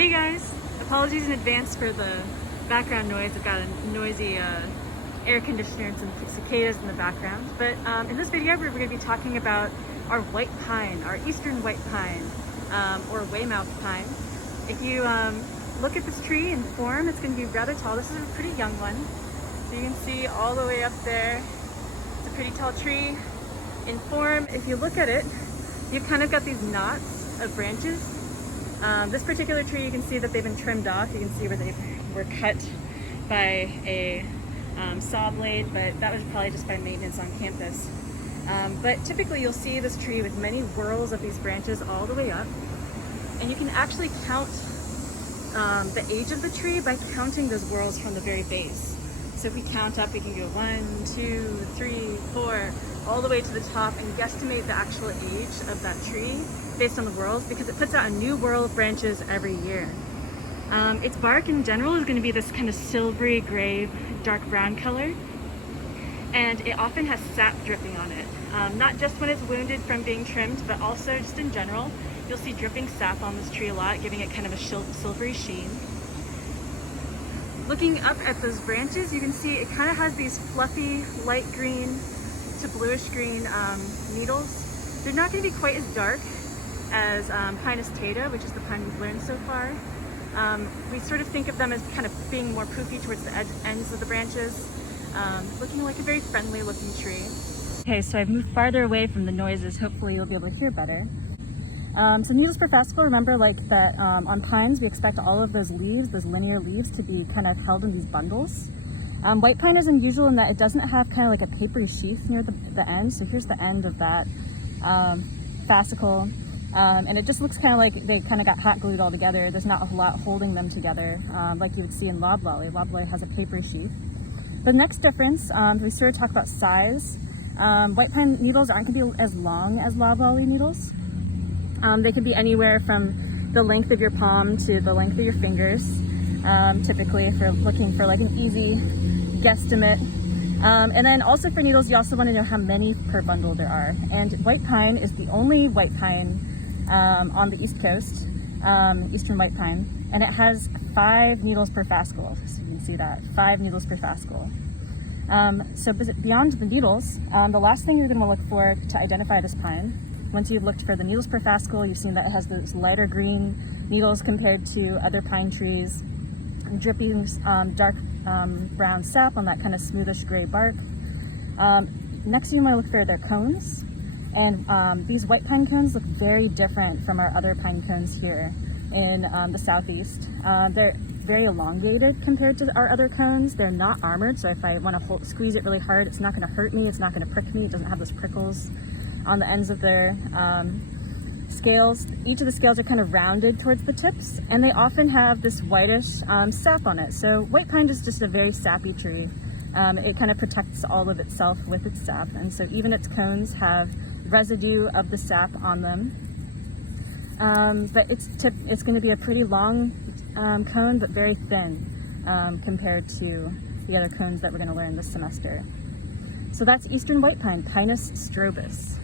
Hey guys, apologies in advance for the background noise. I've got a noisy air conditioner and some cicadas in the background. But in this video, we're going to be talking about our white pine, our eastern white pine, or Weymouth pine. If you look at this tree in form, it's going to be rather tall. This is a pretty young one. So you can see all the way up there. It's a pretty tall tree. In form, if you look at it, you've kind of got these knots of branches. This particular tree, you can see that they've been trimmed off. You can see where they were cut by a saw blade, but that was probably just by maintenance on campus. But typically you'll see this tree with many whorls of these branches all the way up. And you can actually count the age of the tree by counting those whorls from the very base. So if we count up, we can go 1, 2, 3, 4, all the way to the top and guesstimate the actual age of that tree based on the whorls, because it puts out a new whorl of branches every year. Its bark in general is going to be this kind of silvery gray, dark brown color, and it often has sap dripping on it. Not just when it's wounded from being trimmed, but also just in general. You'll see dripping sap on this tree a lot, giving it kind of a silvery sheen. Looking up at those branches, you can see it kind of has these fluffy light green to bluish green needles. They're not going to be quite as dark as Pinus taeta, which is the pine we've learned so far. We sort of think of them as kind of being more poofy towards the ends of the branches, looking like a very friendly looking tree. Okay, so I've moved farther away from the noises. Hopefully you'll be able to hear better. So needles per fascicle, remember like that on pines we expect all of those leaves, those linear leaves, to be kind of held in these bundles. White pine is unusual in that it doesn't have kind of like a papery sheath near the end. So here's the end of that fascicle. And it just looks kind of like they kind of got hot glued all together. There's not a lot holding them together, like you would see in loblolly. Loblolly has a papery sheath. The next difference, we sort of talk about size. White pine needles aren't going to be as long as loblolly needles. They can be anywhere from the length of your palm to the length of your fingers, typically, if you're looking for like an easy guesstimate. And then also for needles, you also want to know how many per bundle there are. And white pine is the only white pine on the East Coast, eastern white pine, and it has 5 needles per fascicle. So you can see that, 5 needles per fascicle. So beyond the needles, the last thing you're going to look for to identify it as pine, once you've looked for the needles per fascicle, you've seen that it has those lighter green needles compared to other pine trees, dripping dark brown sap on that kind of smoothish gray bark. Next you want to look for their cones. And these white pine cones look very different from our other pine cones here in the southeast. They're very elongated compared to our other cones. They're not armored, so if I want to squeeze it really hard, it's not going to hurt me, it's not going to prick me, it doesn't have those prickles on the ends of their scales. Each of the scales are kind of rounded towards the tips, and they often have this whitish sap on it. So white pine is just a very sappy tree. It kind of protects all of itself with its sap, and so even its cones have residue of the sap on them. But it's going to be a pretty long cone, but very thin compared to the other cones that we're going to learn this semester. So that's eastern white pine, Pinus strobus.